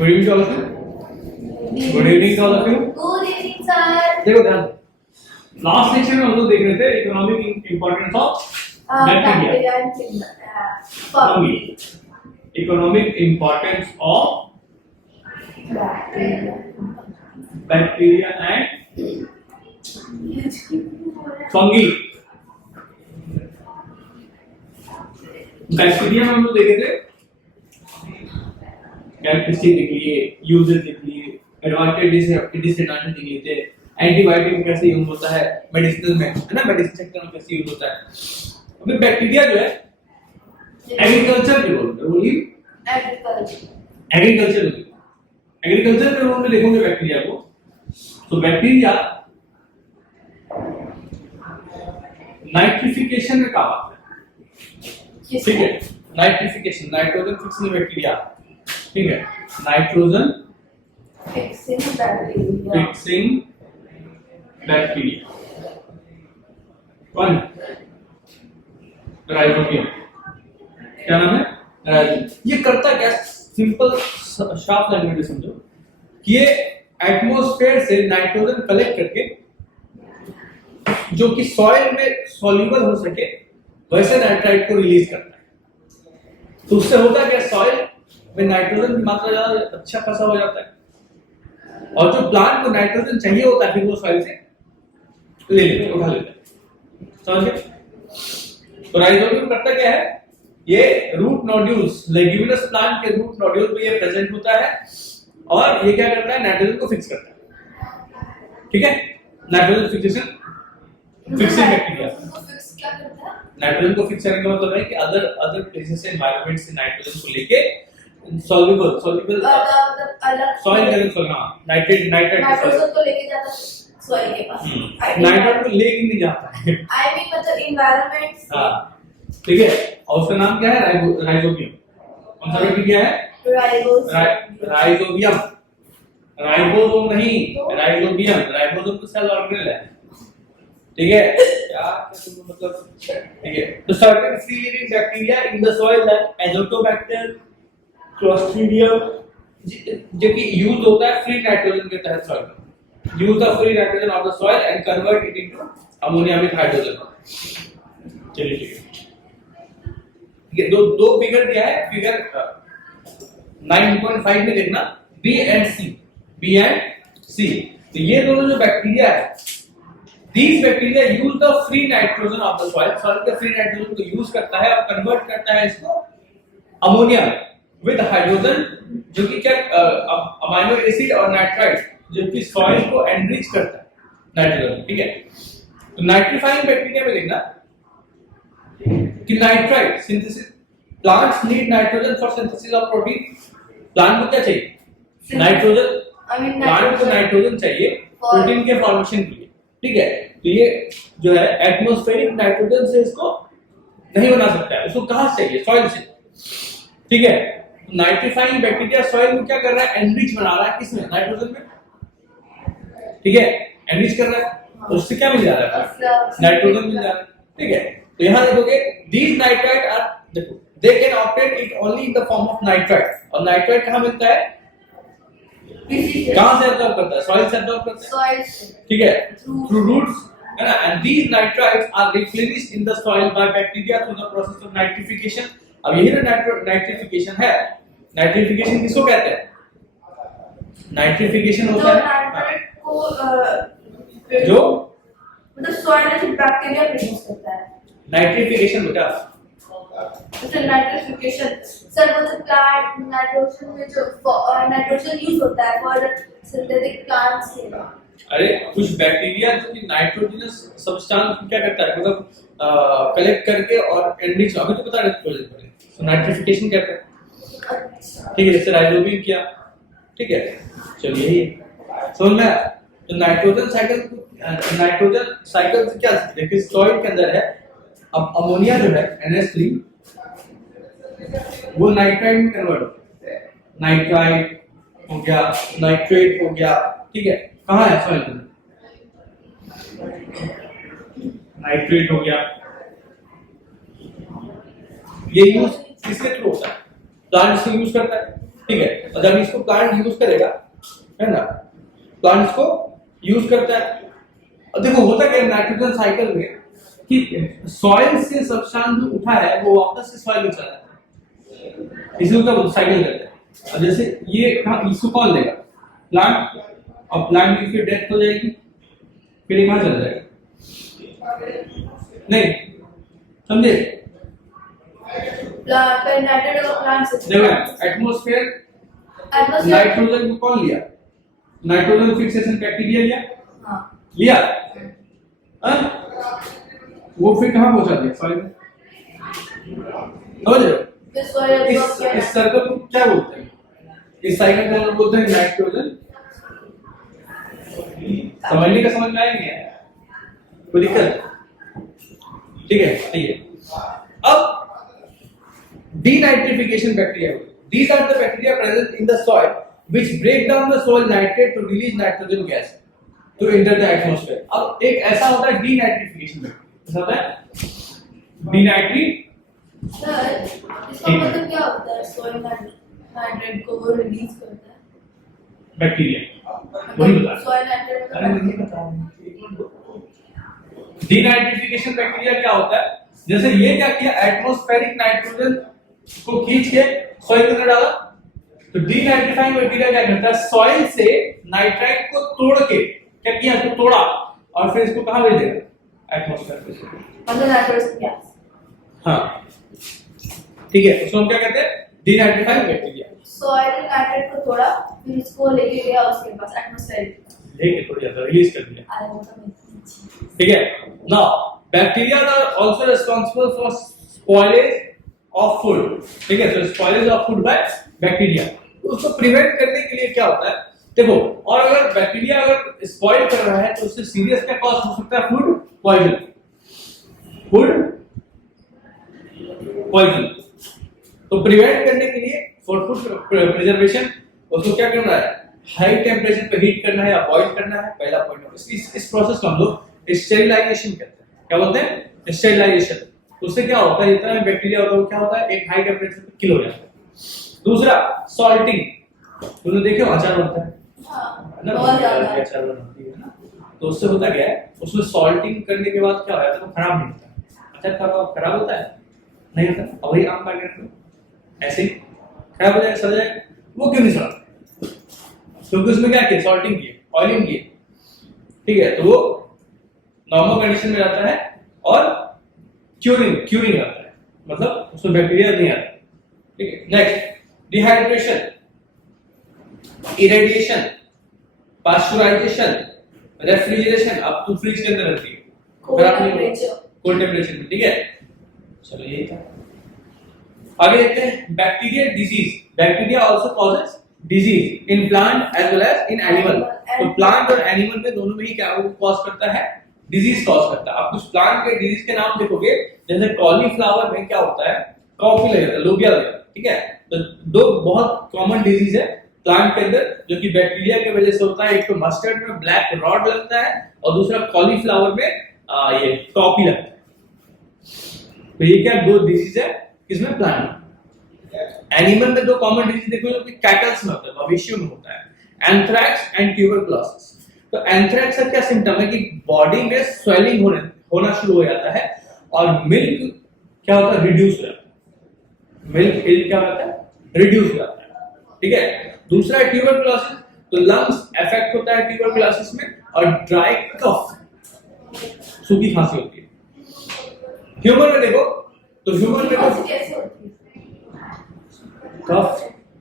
Good evening to all of you. Good evening to all of you. Good evening sir. देखो ध्यान, last lecture में हम लोग देख रहे थे economic importance of bacteria and fungi. Economic importance of bacteria and fungi. Bacteria में हम लोग देखे थे कैरेक्टरिस्टिक देख लिए, यूजेस देख लिए, एडवांटेज डिसएडवांटेज देख लिए थे, एंटीबायोटिक कैसे यूज होता है मेडिसिन में, है ना, मेडिसिन सेक्टर में कैसे यूज होता है। अभी बैक्टीरिया जो है एग्रीकल्चर के रोल में, बोलिए एग्रीकल्चर के रोल में देखोगे बैक्टीरिया को, तो बैक्टीरिया नाइट्रिफिकेशन में काम आता है। ठीक है, नाइट्रिफिकेशन, नाइट्रोजन फिक्सिंग बैक्टीरिया, ठीक है, नाइट्रोजन फिक्सिंग बैक्टीरिया कौन? राइजोबियम। क्या नाम है? राइजोबियम। ये करता क्या? सिंपल शार्प लैंग्वेज में समझो कि ये एटमॉस्फेयर से नाइट्रोजन कलेक्ट करके जो कि सॉइल में सॉल्युबल हो सके वैसे नाइट्राइट को रिलीज करता है। तो उससे होता क्या, सॉइल में नाइट्रोजन की मात्रा ज्यादा अच्छा खासा हो जाता है, और जो प्लांट को नाइट्रोजन चाहिए होता है फिर वो सॉइल से ले लेते हैं, उठा लेते हैं। समझ गए? तो राइजोबियम करता क्या है, ये रूट नोड्यूल्स, लेग्यूमिनस प्लांट के रूट नोड्यूल पे ये प्रेजेंट होता है और ये क्या करता है, नाइट्रोजन को फिक्स करता है। ठीक है, nitrogen fixation, fixing bacteria. Nitrogen को फिक्स करने का मतलब है कि अदर प्लेसेस से, एनवायरनमेंट से नाइट्रोजन को लेके सॉल्युबल अलग सॉइल के अंदर, हां, नाइट्रेट नाइट्रोजन को लेके जाता है सॉइल के पास। नाइट्रोजन को लेके नहीं जाता है, आई मीन मतलब एनवायरनमेंट से। हां, ठीक है। और उसका नाम क्या है? राइजोबियम। कौन सा बैक्टीरिया है? राइजोबियम। राइबोसोम नहीं, राइजोबियम। राइबोसोम तो सेल ऑर्गेनेल है। ठीक है, क्या मतलब, ठीक है। तो certain free living bacteria in the soil like Azotobacter, clostridium, जो कि यूज होता है फ्री नाइट्रोजन के तहत सॉइल में। Use the free nitrogen of the soil and convert it into ammonia with hydrogen. चलिए ठीक है, ये दो फिगर दिया है, फिगर 9.5 में देखना, बी एंड सी। तो ये दोनों जो बैक्टीरिया है, these bacteria use the free nitrogen of the soil, soil के free nitrogen को यूज करता है और कन्वर्ट करता है इसको अमोनिया विद हाइड्रोजन, जो कि क्या, अमाइनो एसिड और नाइट्राइट, जो कि सॉइल को एनरिच करता है नाइट्रोजन। ठीक है, तो नाइट्रीफाइंग बैक्टीरिया में देखना कि nitrite synthesis, plants need nitrogen for synthesis of protein. Plant को क्या चाहिए? नाइट्रोजन। प्लांट को नाइट्रोजन चाहिए प्रोटीन के फॉर्मेशन के लिए। ठीक है, तो ये जो है एटमॉस्फेरिक नाइट्रोजन से इसको नहीं बना सकता है, उसको कहां से चाहिए? सॉइल से। ठीक है, नाइट्रीफाइंग बैक्टीरिया सॉइल को क्या कर रहा है? एनरिच बना रहा है, किसमें? नाइट्रोजन में। ठीक है, एनरिच कर रहा है, तो उससे क्या मिल जा रहा है? नाइट्रोजन मिल जा रहा है। ठीक है, तो यहां देखोगे दीस नाइट्राइट आर, देखो, they can obtain it only in the form of nitrite. और नाइट्राइट कहां मिलता है? कहां से एब्जॉर्ब करता है? सॉइल से एब्जॉर्ब करता है, सॉइल से। ठीक है, थ्रू रूट्स, है ना। And these nitrites are replenished in the soil by bacteria through the process of nitrification. अब यही ना नाइट्रिफिकेशन है। नाइट्रिफिकेशन किसको कहते हैं? नाइट्रिफिकेशन होता है जो मतलब सॉइल से बैक्टीरिया प्रोड्यूस करता है। नाइट्रिफिकेशन बेटा, तो नाइट्रिफिकेशन सर मतलब प्लांट नाइट्रोजन में जो नाइट्रोजन यूज होता है फॉर सिंथेटिक प्लांट्स के लिए। अरे कुछ बैक्टीरिया जो कि नाइट्रोजनस सब्सटेंस क्या करता है, मतलब कलेक्ट करके और एनरिच, अभी तो बता रहे थे, तो नाइट्रिफिकेशन कहते हैं। ठीक है, जैसे राइजोबियम किया। ठीक है, चलिए यही समझ में। तो नाइट्रोजन साइकिल से क्या देखिए, सॉइल के अंदर है, अब अमोनिया जो है NH3 वो नाइट्राइट में कन्वर्ट होता है। नाइट्राइट हो गया, नाइट्रेट हो गया। ठीक है, कहाँ है सॉइल के अंदर? नाइट्रेट हो गया। ये यूज किसके थ्रू होता है? प्लांट इसको यूज करता है। ठीक है, और जब इसको प्लांट यूज करेगा, है ना, प्लांट इसको यूज करता है। और देखो होता क्या है नाइट्रोजन साइकिल में कि सॉइल से सब्सटेंस जो उठा है वो वापस से सॉइल में चला जाता है, इसी को साइकिल कहते हैं। अब जैसे ये इसको कौन लेगा, प्लांट, और प्लांट की फिर डेथ हो जाएगी, फिर ये कहां चला जाएगा, नहीं समझे, एटमॉस्फेयर नाइट्रोजन को कौन लिया, नाइट्रोजन फिक्सेशन बैक्टीरिया लिया, हाँ। लिया, वो फिर कहां पहुंचा दिया, सॉइल में, समझ रहे हो? इस सर्कल को क्या बोलते हैं, इस साइकिल को हम बोलते हैं नाइट्रोजन, समझने का समझ में आएंगे, कोई दिक्कत, ठीक है, सही है। अब denitrification bacteria, these are the bacteria present in the soil which break down the soil nitrate to release nitrogen gas to enter the atmosphere. अब एक ऐसा होता है denitrification bacteria, ऐसा होता है denitri, सर इसका मतलब क्या होता है, सोइल नाइट्रेट को वो रिलीज करता है, बैक्टीरिया, वही बता रहा सोइल नाइट्रेट, अरे नहीं बता रहा। डीनाइट्रिफिकेशन बैक्टीरिया क्या होता है, जैसे ये क्या किया, एटमॉस्फेरिक नाइट्रोजन को खींच के सॉइल के अंदर डाला, तो डीनाइट्रिफाइंग बैक्टीरिया क्या करता है, सॉइल से नाइट्राइट को तोड़ के क्या किया, इसको तोड़ा और फिर इसको कहां भेज देगा, एटमॉस्फेयर में, मतलब नाइट्रोजन गैस, हाँ ठीक है, उसको हम क्या कहते हैं, डीनाइट्रिफाइंग बैक्टीरिया। सॉइल नाइट्रेट को तोड़ा, फिर इसको लेके गया उसके पास एटमॉस्फेयर, लेके थोड़ी ज्यादा रिलीज कर दिया, ठीक है। Now bacteria are also responsible for spoilage of food, ठीक है, तो spoilage of food by bacteria, उसको प्रिवेंट करने के लिए क्या होता है, देखो, और अगर बैक्टीरिया अगर स्पॉइल कर रहा है तो उससे सीरियस क्या कॉज हो सकता है, फूड पॉइजन, फूड पॉइजन। तो प्रिवेंट करने के लिए फॉर फूड प्रिजर्वेशन उसको क्या करना है, हाई टेम्परेचर पे हीट करना है या बॉईल करना है, पहला पॉइंट। इस प्रोसेस को हम लोग स्टेरिलाइजेशन कहते हैं, क्या बोलते हैं, स्टेरिलाइजेशन। उससे क्या होता है, जितना बैक्टीरिया होता है वो क्या होता है, एक हाई टेम्परेचर पे किल हो जाता है। दूसरा सॉल्टिंग, तुमने देखे हो अचार बनता है ना, बहुत ज्यादा अचार बनती है ना, तो उससे होता क्या है, उसमें सॉल्टिंग करने के बाद क्या हो जाता है, वो खराब नहीं होता, अचार खराब होता है नहीं होता, अब वही आम का ऐसे ही खराब हो जाएगा, सड़ जाएगा, वो क्यों नहीं सड़ा, क्योंकि उसमें क्या किया, सॉल्टिंग की, ऑयलिंग की, ठीक है, तो वो नॉर्मल कंडीशन में रहता है और क्यूरिंग रहता है, मतलब उसमें बैक्टीरिया नहीं आता, ठीक है। Next dehydration, irradiation, pasteurisation, refrigeration, अब तो फ्रिज के अंदर रखती है कोल्ड टेम्परेचर में, ठीक है। चलो यही था, आगे देखते हैं bacterial disease. Bacteria also causes disease in plant as well as in animal. तो प्लांट और एनिमल में दोनों में ही क्या कॉज करता है, डिजीज कॉज करता है। आप कुछ प्लांट के डिजीज के नाम देखोगे, जैसे कॉलीफ्लावर में क्या होता है, कॉफी लग जाता है, लोबिया लग जाता है, ठीक है। तो दो बहुत कॉमन डिजीज है प्लांट के अंदर जो कि बैक्टीरिया की वजह से होता है। एक तो मस्टर्ड में ब्लैक रॉड लगता है और दूसरा कॉलीफ्लावर में ये कॉफी लगता है। तो ये क्या दो डिजीज है किसमें, प्लांट। एनिमल में दो कॉमन डिजीज देखो जो कि कैटल्स में होता है, मवेशियों में होता है, एंथ्रैक्स एंड ट्यूबरकुलोसिस। तो एंथ्रैक्स का क्या सिम्टम है कि बॉडी में स्वेलिंग होना शुरू हो जाता है और मिल्क क्या होता है, रिड्यूस हो जाता है, मिल्क इल क्या होता है, रिड्यूस हो जाता है, ठीक है। दूसरा है ट्यूबरकुलोसिस, तो लंग्स अफेक्ट होता है ट्यूबरकुलोसिस में, और ड्राई कफ, सूखी खांसी होती है। ह्यूमन में देखो, तो ह्यूमन में कैसे होती है, कफ,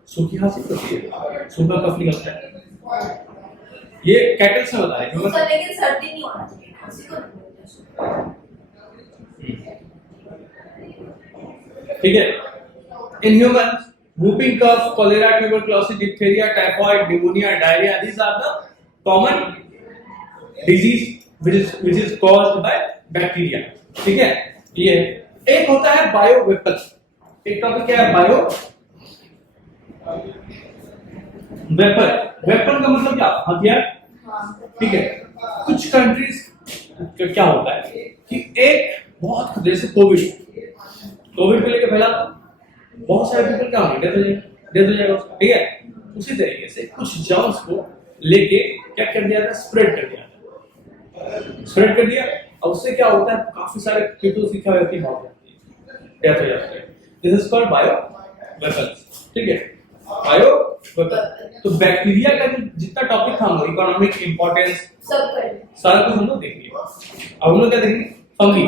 सूखी खांसी होती है, सूखा कफ निकलता है। ये कैटल्स में होता है, ह्यूमन तो लेकिन सर्दी नहीं होना चाहिए, उसी को ठीक है। In humans whooping cough, cholera, tuberculosis, diphtheria, typhoid, pneumonia, diarrhea, these are the common disease which is caused by bacteria, ठीक है। ये एक होता है बायो वेपन, एक टॉपिक क्या है, बायो वेपन। वेपन का मतलब क्या, हथियार, ठीक है। कुछ कंट्रीज क्या होता है कि एक बहुत, जैसे कोविड को लेकर फैला, बहुत सारे पीपल क्या होंगे, डेथ हो जाएंगे, डेथ हो जाएगा उसका, ठीक है। उसी तरीके से कुछ जर्म्स को लेके क्या कर दिया था, स्प्रेड कर दिया, स्प्रेड कर दिया। अब उससे क्या होता है, काफी सारे फीटल्स की क्या होती है, मौत होती है, डेथ हो जाती है। This is called bio weapons, ठीक है, बायो वेपन। तो बैक्टीरिया का जितना टॉपिक था हम लोग, इकोनॉमिक इंपॉर्टेंस सब सारा कुछ हम लोग देख लिया। अब हम लोग क्या देखेंगे, फंगी,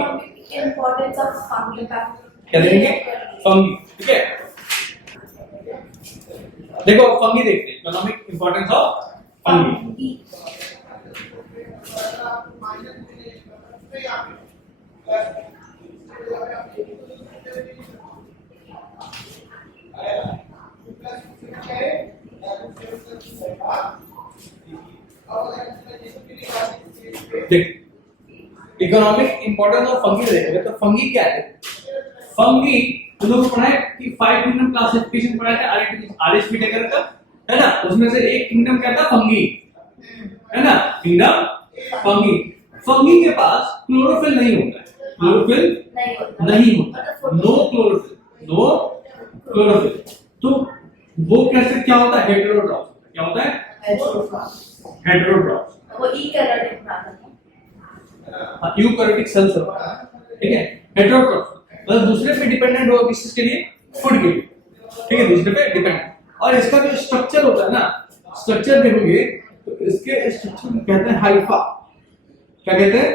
इंपॉर्टेंस ऑफ फंगी, क्या देखेंगे, फंगी, ठीक है। देखो फंगी देखते हैं, इकोनॉमिक इंपॉर्टेंस ऑफ फंगी। देख, इकोनॉमिक इंपॉर्टेंस ऑफ फंगी देखेंगे तो फंगी क्या है। फंगी हम लोग पढ़ा है कि 5 किंगडम क्लासिफिकेशन पढ़ा है आरएचपी टेकर का, है ना। उसमें से एक किंगडम क्या था, फंगी, है ना, किंगडम फंगी। फंगी के पास क्लोरोफिल नहीं होता है, क्लोरोफिल नहीं होता, नो क्लोरोफिल, नो क्लोरोफिल। तो वो कैसे क्या होता है, हेटेरोट्रॉफ, क्या होता है, हेटेरोट्रॉफ, वो यूकैरियोटिक प्लांट, यूकैरियोटिक सेल्स होता है, ठीक है, हेटेरोट्रॉफ मतलब दूसरे पे डिपेंडेंट होगा, किस के लिए, फूड के लिए, ठीक है, दूसरे पे डिपेंडेंट। और इसका जो स्ट्रक्चर होता है ना, स्ट्रक्चर देखोगे तो इसके स्ट्रक्चर को कहते हैं हाइफा, क्या कहते हैं,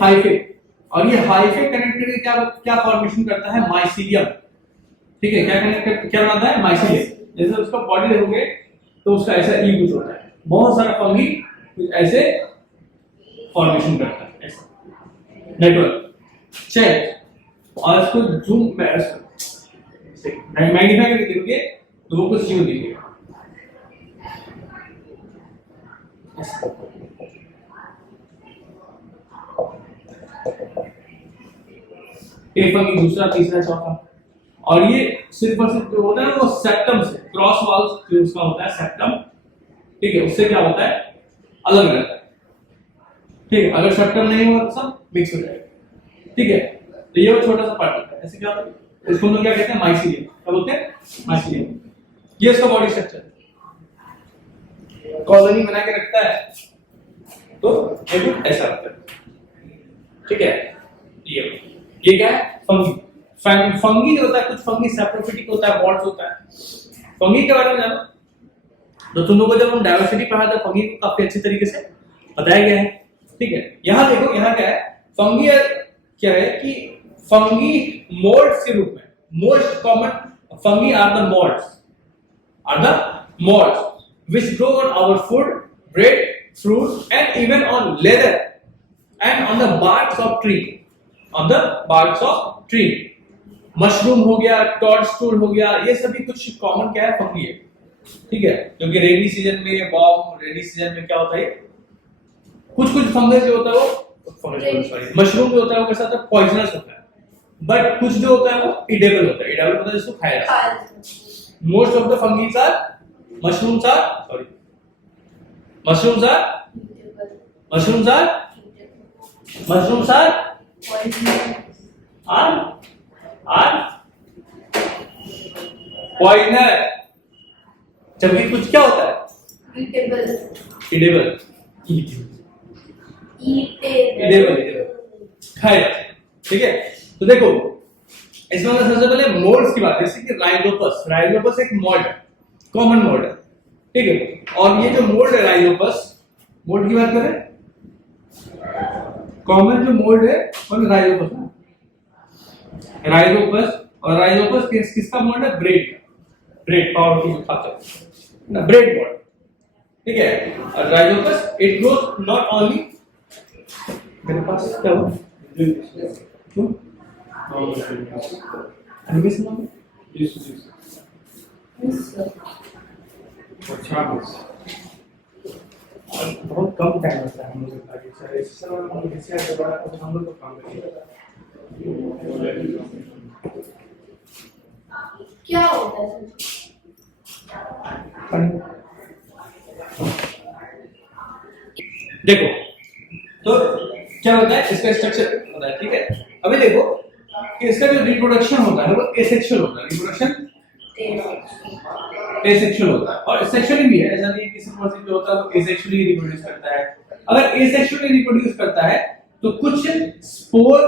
हाइफे। और ये हाइफे कनेक्टेड क्या क्या फॉर्मेशन करता है, माइसीलियम, ठीक है, क्या कनेक्ट क्या बनाता है, माइसीलियम। जैसे उसका बॉडी देखोगे तो उसका ऐसा ई कुछ होता है, बहुत सारा फंगी कुछ ऐसे फॉर्मेशन करता है, ऐसा नेटवर्क चेक। और इसको जूम मैग्नीफाई करके देखोगे तो वो कुछ यूं दिखेगा, एक फंगी, दूसरा, तीसरा, चौथा। और ये सिर्फ और सिर्फ जो होता है ना, वो सेप्टम से क्रॉस वॉल्स जो उसका होता है सेप्टम, ठीक है, उससे क्या होता है, अलग रहता है, ठीक है। अगर सेप्टम नहीं हुआ तो सब मिक्स हो जाएगा, ठीक है। तो ये वो छोटा सा पार्ट है, ऐसे क्या होता है, इसको हम लोग क्या कहते हैं, माइसीलियम, क्या बोलते हैं, माइसीलियम। ये इसका बॉडी स्ट्रक्चर, कॉलोनी बना के रखता है, तो ये कुछ ऐसा होता है, ठीक है। ये क्या है, फंगी। फंगी जो होता है, कुछ फंगी सैप्रोफिटिक होता है, बॉड्स होता है। फंगी के बारे में जानो तो तुम लोगों को जब हम डायवर्सिटी पढ़ा था, फंगी को काफी अच्छे तरीके से बताया गया है, ठीक है। यहाँ देखो, यहाँ क्या है, फंगी क्या है कि फंगी मोल्ड्स के रूप में, most common fungi are the molds which grow on our food, bread, fruit and even on leather and on the barks of tree, on the barks of tree। Mushroom हो गया, टॉडस्टूल हो गया, ये सभी कुछ कॉमन क्या है, फंगी है, ठीक है। क्योंकि रेनी सीजन में, रेनी सीजन में क्या होता है, कुछ फंगस जो होता है वो मशरूम जो होता है वो कैसा होता है, पॉइजनस होता है, बट कुछ जो होता है वो इडेबल होता है, इडेबल होता है जिसको खाया जा सकता है। Most of the fungis are mushrooms poisonous, जबकि कुछ क्या होता है, eatable, खाया, ठीक है। तो देखो इसमें सबसे पहले मोल्ड्स की बात है, जैसे कि राइजोपस एक मोल्ड है, कॉमन मोल्ड है, ठीक है। और ये जो मोल्ड है राइजोपस, मोल्ड की बात करें, कॉमन जो मोल्ड है वो राइजोपस है, राइजोपस। और राइजोपस किसका मोल्ड है, ब्रेड पाउडर की खाते हैं ना, ब्रेड मोल्ड, ठीक है। और Rhizopus it grows not only, मेरे पास क्या हो क्यों एनिमेशन में बहुत कम टाइम लगता है हम लोग का, सर इस हम रिसर्च दोबारा कुछ हम लोग को काम करेंगे। क्या होता है, देखो तो क्या होता है, इसका स्ट्रक्चर होता है, ठीक है। अभी देखो कि इसका जो रिप्रोडक्शन होता है वो एसेक्सुअल होता है, रिप्रोडक्शन एसेक्सुअल होता है, और सेक्सुअली भी है, ऐसा नहीं कि सिर्फ जो होता है वो एसेक्सुअली रिप्रोड्यूस करता है। अगर एसेक्सुअली रिप्रोड्यूस करता है तो कुछ स्पोर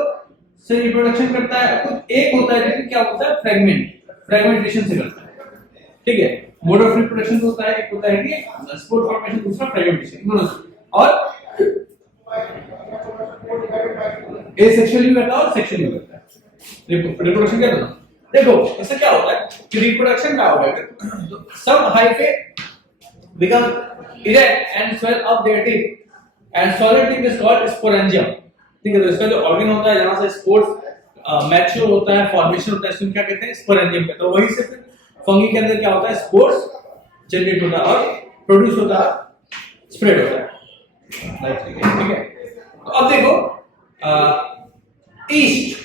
से रिप्रोडक्शन करता है, कुछ एक होता है जिसमें क्या होता है फ्रेगमेंटेशन से करता है, ठीक है। मोड ऑफ रिप्रोडक्शन होता है, एक होता है कि स्पोर फॉर्मेशन, दूसरा फ्रेगमेंटेशन, दोनों से। और एसेक्सुअली करता है और सेक्सुअली करता है रिप्रोडक्शन क्या दोनों। देखो इससे क्या होता है कि रिप्रोडक्शन क्या होगा, सब hyphae become erect and swell up their tip and solid tip is called sporangium, ठीक है। तो इसका जो ऑर्गन होता है जहां से स्पोर्स मैच्योर होता है, फॉर्मेशन होता है, इसको क्या कहते हैं, स्पोरेंजियम कहते हैं। तो वही से फिर फंगी के अंदर क्या होता है, स्पोर्स जनरेट होता है और प्रोड्यूस होता है, स्प्रेड होता है, ठीक है। तो अब देखो ईस्ट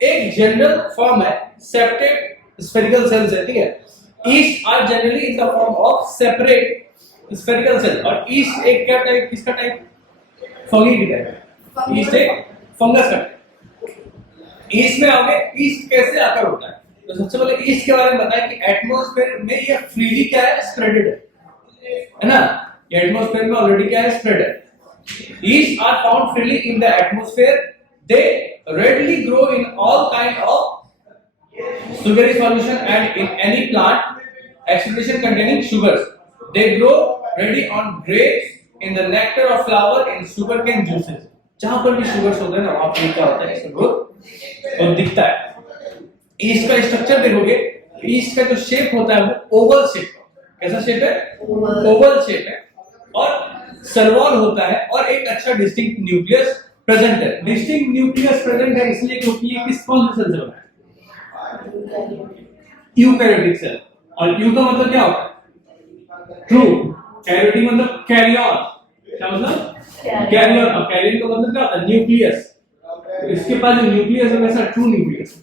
एक जनरल फॉर्म है सेपरेट स्फेरिकल सेल्स है, ठीक है। Yeast are generally in the form of separate spherical cell, और ईस्ट एक क्या टाइप, किसका टाइप, फंगी की टाइप। ईस्ट एक फंगस का टाइप। ईस्ट में आओगे, ईस्ट कैसे आकर होता है, तो सबसे पहले ईस्ट के बारे में बताएं कि एटमॉस्फेयर में ये फ्रीली क्या है, स्प्रेडेड है ना। ये एटमॉस्फेयर में ऑलरेडी क्या है, स्प्रेड है। Yeast are found freely in the atmosphere, they readily grow in all kind of sugary solution and in any plant excretion containing sugars. They grow ready on grapes, in the nectar of flower, in sugarcane juices. जहां पर भी sugars होते हैं ना वहां पर क्या होता है, इसका ग्रोथ और दिखता है। ईस्ट का स्ट्रक्चर देखोगे, ईस्ट का जो शेप होता है वो ओवल शेप, कैसा शेप है, ओवल शेप है, और सर्वॉल होता है, और एक अच्छा डिस्टिंक्ट न्यूक्लियस प्रेजेंट है। डिस्टिंक्ट न्यूक्लियस प्रेजेंट है इसलिए क्योंकि ये किस कौन से सेल से बना है, यूकैरियोटिक सेल। और यू का मतलब क्या होता है, ट्रू, कैरियोटिक मतलब कैरी ऑन, क्या मतलब कैरी ऑन, और कैरियन का मतलब क्या होता है, न्यूक्लियस। तो इसके पास जो न्यूक्लियस है वैसा ट्रू न्यूक्लियस,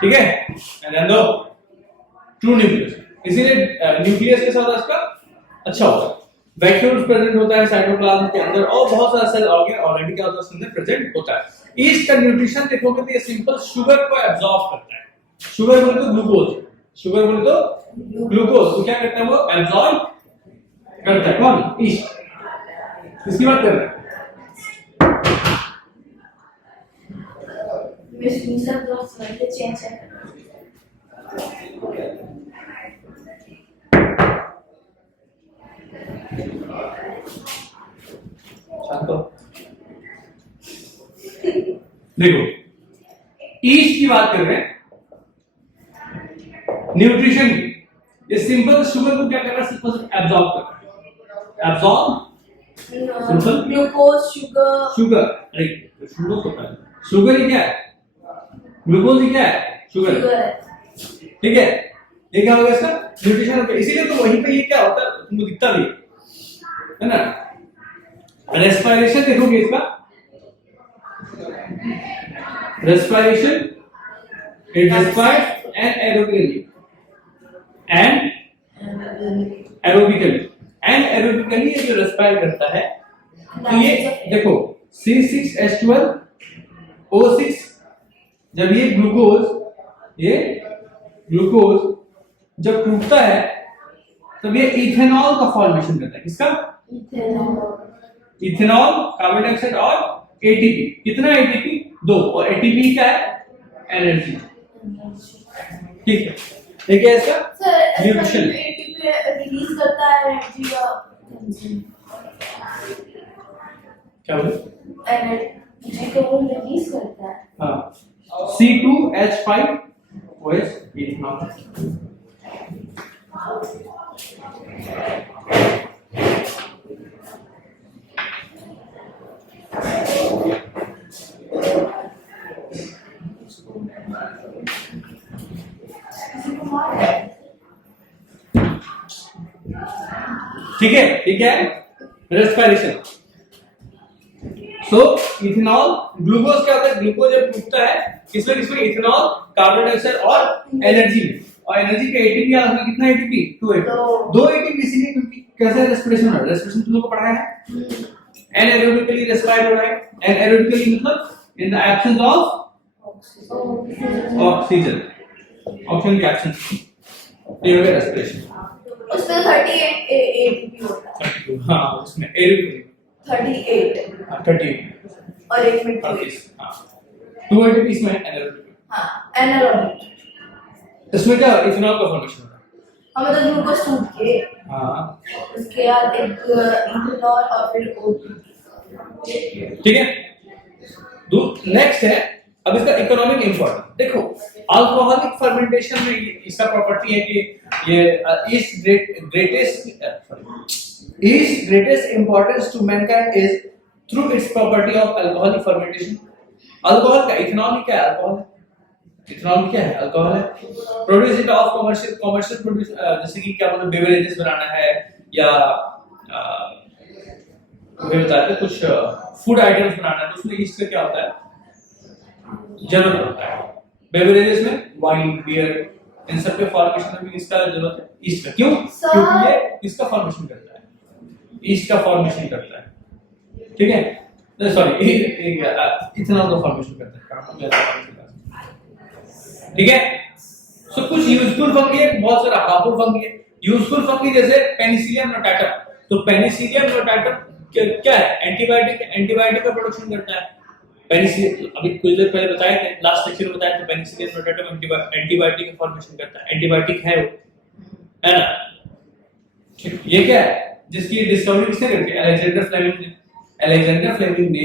ठीक है, ध्यान दो, ट्रू न्यूक्लियस। इसीलिए न्यूक्लियस के साथ इसका अच्छा होता है। वैक्यूल्स प्रेजेंट होता है साइटोप्लाज्म के अंदर, और बहुत सारा सेल ऑर्गन ऑलरेडी क्या होता है उसके अंदर प्रेजेंट होता है। ईस्ट का न्यूट्रिशन देखोगे तो ये सिंपल शुगर को एब्जॉर्ब करता है। शुगर बोले तो ग्लूकोज, शुगर बोले तो ग्लूकोज, तो क्या करता है वो एब्जॉर्ब करता है। कौन, ईस्ट, किसकी बात कर रहे हैं, चेंज है। देखो ईस्ट की बात कर रहे हैं, न्यूट्रिशन की, ये सिंपल शुगर को क्या कर रहा है, सिंपल एब्जॉर्ब कर रहा है, absorb simple glucose, sugar, right, sugar होता है, शुगर ही क्या है, ग्लूकोज ही क्या है, शुगर है, ठीक है। ये क्या होगा इसका न्यूट्रिशन होगा, इसीलिए तो वहीं पे ये क्या होता है तुमको दिखता भी है ना। रेस्पिरेशन देखोगे इसका, respiration, it respires anaerobically ये जो रेस्पायर करता है, तो ये देखो C6H12O6, जब ये ग्लूकोज जब टूटता है तब ये इथेनॉल का फॉर्मेशन करता है, किसका, इथेनॉल, कार्बन डाइऑक्साइड और एटीपी। कितना एटीपी, 2, और एटीपी क्या है, एनर्जी, ठीक है। ठीक है, इसका न्यूट्रिशन एटीपी रिलीज करता है एनर्जी का, क्या बोले, एनर्जी को वो रिलीज करता है। हाँ, C2H5OH इथेनॉल। ठीक है, ठीक है, रेस्पिरेशन। सो इथेनॉल, ग्लूकोज क्या होता है, ग्लूकोज जब टूटता है किसमें किसमें, इथेनॉल, कार्बन डाइऑक्साइड और एनर्जी में, और एनर्जी का एटीपी याद रखना, कितना एटीपी, 2 एटीपी, 2 एटीपी इसीलिए क्योंकि कैसे रेस्पिरेशन हो रहा है, रेस्पिरेशन तुम लोग को पढ़ाया है, एनाएरोबिकली रेस्पायर हो रहा है, एनाएरोबिकली मतलब in the absence of oxygen, oxygen की एब्सेंस, ये हो गया रेस्पिरेशन। उसमें 38 ATP होता है। 32, हाँ उसमें एरोबिक 38 38 और एक में 2 हाँ 2 ATP में एनारोबिक। हाँ एनारोबिक। इसमें क्या इथेनॉल का फॉर्मेशन होता है। हम मतलब ग्लूकोज टूट के हाँ उसके बाद एक इथेनॉल और फिर OH। ठीक है। नेक्स्ट है अब इसका इकोनॉमिक इंपॉर्टेंस। देखो अल्कोहलिक फर्मेंटेशन में इसका प्रॉपर्टी है कि ये is greatest importance to mankind is through its property of alcoholic fermentation. Alcohol का इथेनॉल क्या है? अल्कोहल इथेनॉल क्या है? अल्कोहल है। Produce it of commercial produce, जैसे कि क्या मतलब बेवरेजेस बनाना है या हमें बताते हैं कुछ फूड आइटम्स बनाना है तो उसमें ईस्ट का क्या होता है? जरूरत होता है। बेवरेजेस में वाइन बियर इन सब के फॉर्मेशन में भी इसका जरूरत है ईस्ट का। क्यों? क्योंकि ये इसका फॉर्मेशन करता है, ईस्ट का फॉर्मेशन करता है। ठीक है, सॉरी इथेनॉल का फॉर्मेशन करता है। ठीक है। सो कुछ यूजफुल फंगी है, बहुत सारा हार्मफुल फंगी है। यूजफुल फंगी जैसे पेनिसिलियम नोटाटम। तो पेनिसिलियम नोटाटम क्या है? एंटीबायोटिक का प्रोडक्शन करता है। पेनिसिलिन अभी कुछ देर पहले बताए थे, लास्ट लेक्चर में बताया था, पेनिसिलिन नोटाटम एंटीबायोटिक का फॉर्मेशन करता है। एंटीबायोटिक है वो, है ना? ये क्या है? जिसकी डिस्कवरी किसने करी थी? अलेक्जेंडर फ्लेमिंग ने। अलेक्जेंडर फ्लेमिंग ने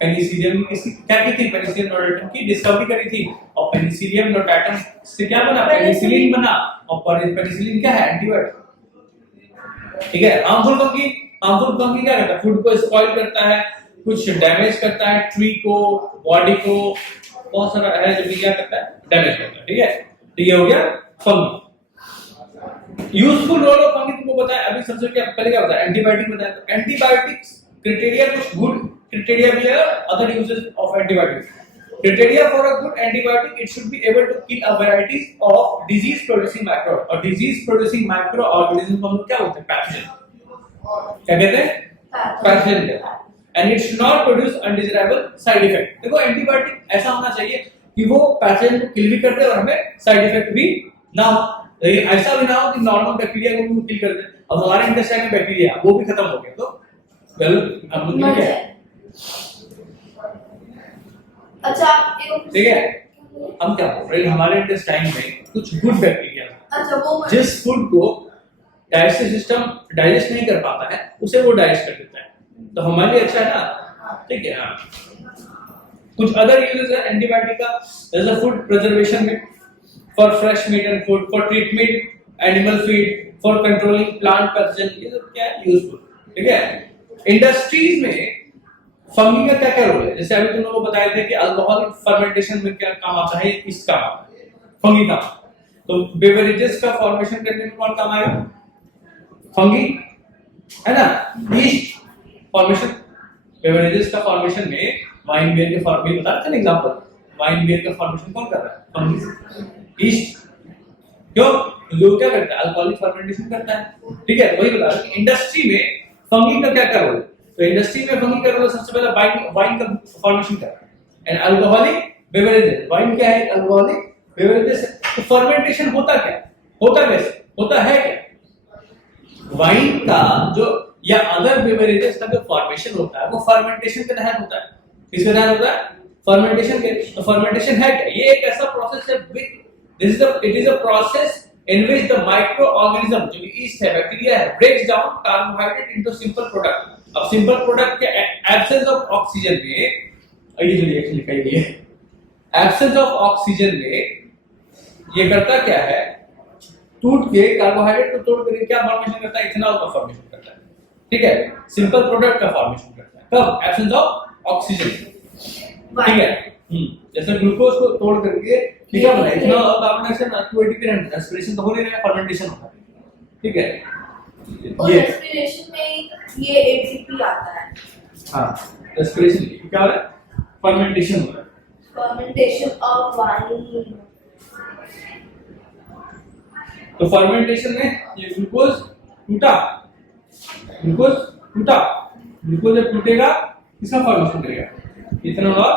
पेनिसिलियम की क्या की थी? पेनिसिलिन नोटाटम की डिस्कवरी करी थी। और पेनिसिलियम नोटाटम से क्या बना? पेनिसिलिन बना। और पेनिसिलिन क्या है? एंटीबायोटिक। ठीक है। हार्मफुल फंगी क्या करता है? फूड को स्पॉइल करता है, कुछ डैमेज करता है, ट्री को, बॉडी को, बहुत सारा है जो भी क्या करता है? डैमेज करता है। ठीक है, तो ये हो गया fungi. Useful role of fungi तुमको बताया अभी। सबसे क्या पहले क्या बताया? एंटीबायोटिक बताया। तो एंटीबायोटिक्स क्राइटेरिया कुछ गुड क्राइटेरिया भी है, other uses of antibiotics. Criteria for a good antibiotic, it should be able to kill a varieties of disease producing micro, और डिजीज प्रोड्यूसिंग माइक्रो ऑर्गेनिज्म को हम क्या बोलते हैं? पैथोजन। क्या कहते हैं? Pathogen. And it should not produce undesirable side effect. देखो एंटीबायोटिक ऐसा होना चाहिए कि वो पैथोजन को किल भी कर दे और हमें साइड इफेक्ट भी ना हो। लेकिन ऐसा भी ना हो कि नॉर्मल बैक्टीरिया को भी किल कर दे। अब हमारे इंटेस्टाइन में बैक्टीरिया वो भी खत्म हो गया तो वेल अब क्या है? अच्छा ठीक है। हम क्या बोल रहे हैं? हमारे इंटेस्टाइन में कुछ गुड बैक्टीरिया, अच्छा वो जिस फूड को डाइजेस्टिव सिस्टम डाइजेस्ट नहीं कर पाता है उसे वो डाइजेस्ट कर देता है, तो हमारे लिए अच्छा है ना। ठीक है। हाँ, कुछ अदर यूजेस है एंटीबायोटिक का, जैसे फूड प्रिजर्वेशन में, for fresh meat and food, for treatment animal feed, for controlling plant pathogen, ये सब क्या यूजफुल। ठीक है। इंडस्ट्रीज में फंगी का क्या क्या रोल है? जैसे अभी तुम लोगों को बताए थे कि अल्कोहल फर्मेंटेशन में क्या काम आता है? इस काम आता है फंगी का। तो बेवरेजेस का फॉर्मेशन करने में कौन काम आएगा? फंगी, है ना? ईस्ट फॉर्मेशन, बेवरेजेस का फॉर्मेशन में वाइन बियर के फॉर्मेशन बता रहे थे एग्जांपल। वाइन बियर का फॉर्मेशन कौन कर रहा है? Fungi, east. क्यों? लोग क्या करता है? अल्कोहलिक फर्मेंटेशन करता है। ठीक है, वही बता रहे कि इंडस्ट्री में फंगी का क्या रोल है? तो इंडस्ट्री में फंगी का रोल सबसे पहले वाइन का फॉर्मेशन करता है। एंड अल्कोहलिक बेवरेजेस, वाइन क्या है? Alcoholic beverages. तो फर्मेंटेशन होता क्या? होता कैसे? होता है क्या? वाइन का जो या अदर बेवरेजेस का जो फॉर्मेशन होता है वो फर्मेंटेशन के तहत होता है। किसके तहत होता है? फर्मेंटेशन के। तो फर्मेंटेशन है क्या? ये एक ऐसा प्रोसेस है, it is a process in which the microorganism जो ईस्ट है, बैक्टीरिया है, breaks down carbohydrate into simple product। अब सिंपल प्रोडक्ट के एब्सेंस ऑफ ऑक्सीजन में, ये जो रिएक्शन लिखा है, एब्सेंस ऑफ ऑक्सीजन में ये करता क्या है? टूट के कार्बोहाइड्रेट को तोड़ करके क्या फॉर्मेशन करता है? इथेनॉल का फॉर्मेशन करता है। ठीक है, सिंपल प्रोडक्ट का फॉर्मेशन करता है। कब? Absence of oxygen. ठीक है। जैसे ग्लूकोज को तोड़ करके क्या बना? इथेनॉल और कार्बन डाइऑक्साइड 2 ATP रेस्पिरेशन तो हो नहीं रहा है, फर्मेंटेशन होता है। ठीक है, और रेस्पिरेशन में ये ATP आता है। हाँ, रेस्पिरेशन क्या हो रहा है? फर्मेंटेशन हो रहा है। Fermentation of wine. तो फर्मेंटेशन में ये ग्लूकोज टूटा, ग्लूकोज जब टूटेगा किसका फॉर्मेशन करेगा? इथेनॉल और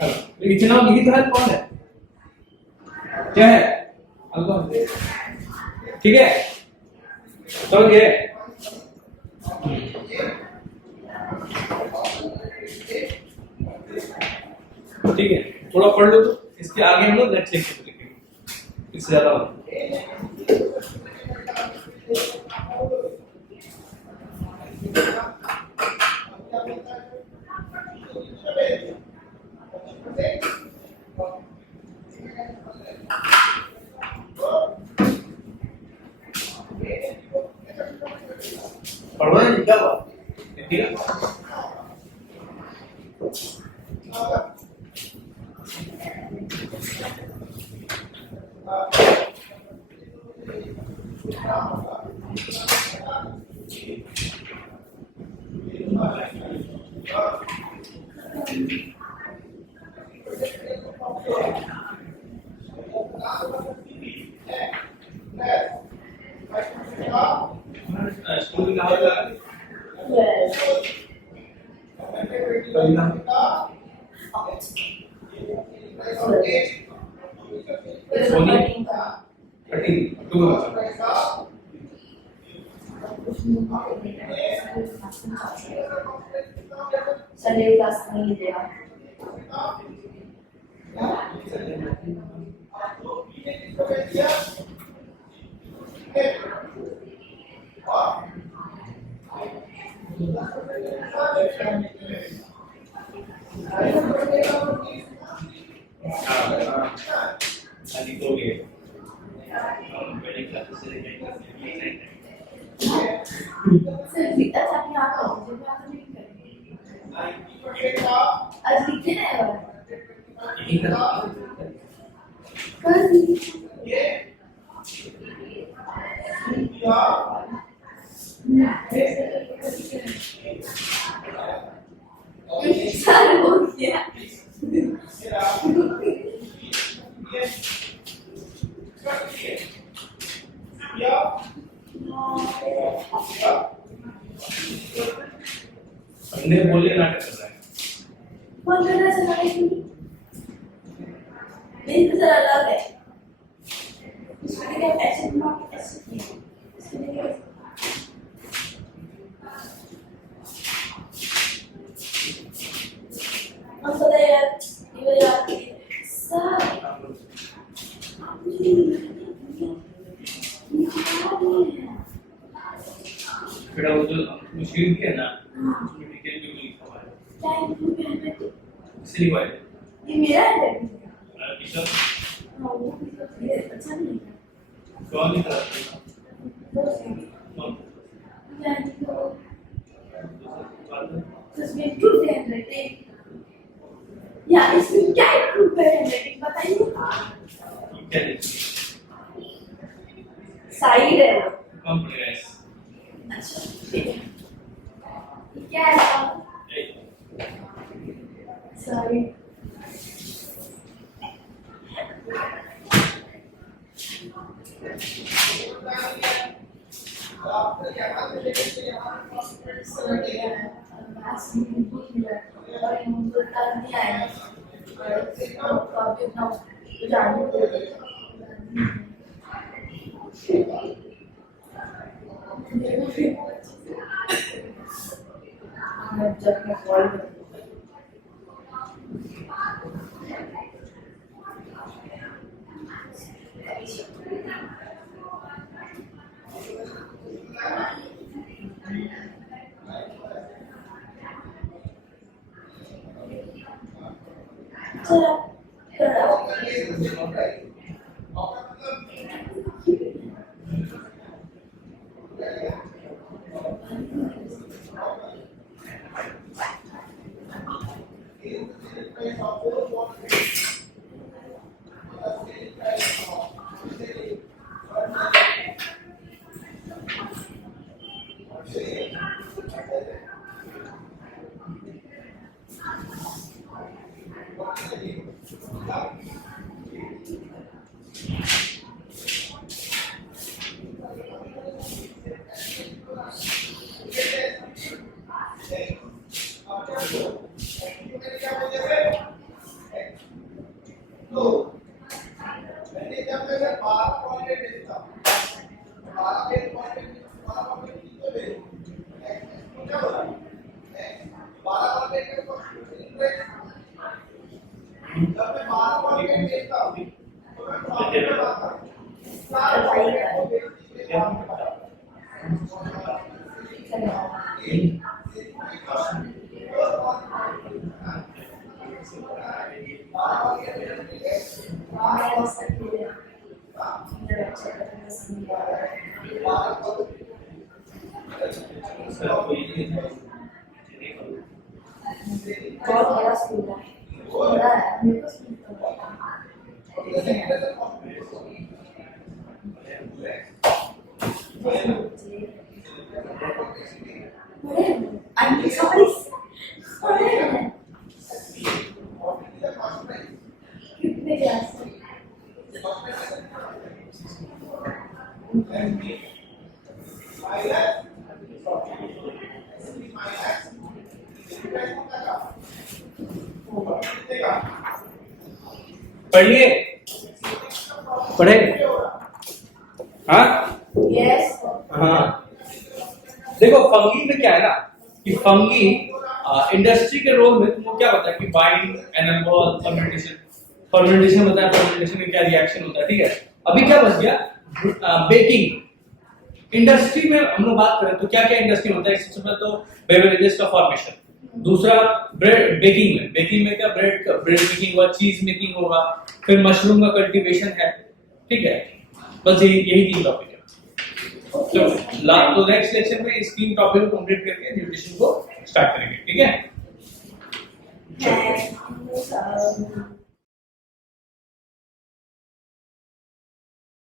कार्बन। इथेनॉल यही तो है, कौन है? क्या है? ठीक है, समझ गए? ठीक है, थोड़ा पढ़ लो तो इसके आगे हम लोग नेक्स्ट लेक्चर में लिखेंगे, इससे ज्यादा पढ़ना है क्या हुआ? ठीक है, स्कूल कहाँ पे लगा? संडे क्लास नहीं देगा सर बीता साथी आता हूँ जब मैं नहीं करेंगे आज लिखे ना सारे हो गया हमने बोले नाटक कर रहा है कौन कर रहा है सर मेरी तो सर अलग है इसमें क्या ऐसे दिमाग ऐसे इसमें हम पता है यार ये यार सर बेटा वो जो मशीन की है ना उसमें डिटेल भी लिखा हुआ है क्या इम्प्रूव है इसलिए हुआ है ये मेरा है टीचर हाँ वो ये अच्छा नहीं है कौन लिखा है कौन यानी तो इसमें इम्प्रूव है हैंडराइटिंग या इसमें क्या इम्प्रूव है हैंडराइटिंग बताइए क्या लिखा साइड है वो कौन पढ़ेगा इस अच्छा ठीक है ये क्या है सॉरी जब मैं कॉल बहुत बड़ा स्कूल है, बड़ा है, मेरे को स्कूल तो I'm sorry. कितने क्लास में? पढ़िए पढ़े हाँ Yes. हाँ देखो फंगी में क्या है ना कि फंगी इंडस्ट्री के रोल में तुमको क्या होता है कि बाइंड एनाबॉल फर्मेंटेशन होता है, फर्मेंटेशन में क्या रिएक्शन होता है, ठीक है। अभी क्या बच गया बेकिंग। इंडस्ट्री में हम लोग बात करें तो क्या क्या इंडस्ट्री होता है, सबसे पहले तो बेवरेजेस का फॉर्मेशन, दूसरा ब्रेड बेकिंग में क्या ब्रेड मेकिंग होगा, चीज मेकिंग होगा, फिर मशरूम का कल्टीवेशन है, ठीक है। बस यही 3 टॉपिक है। तो नेक्स्ट लेक्चर में इस 3 टॉपिक को कंप्लीट करके न्यूट्रिशन को स्टार्ट करेंगे, ठीक है। And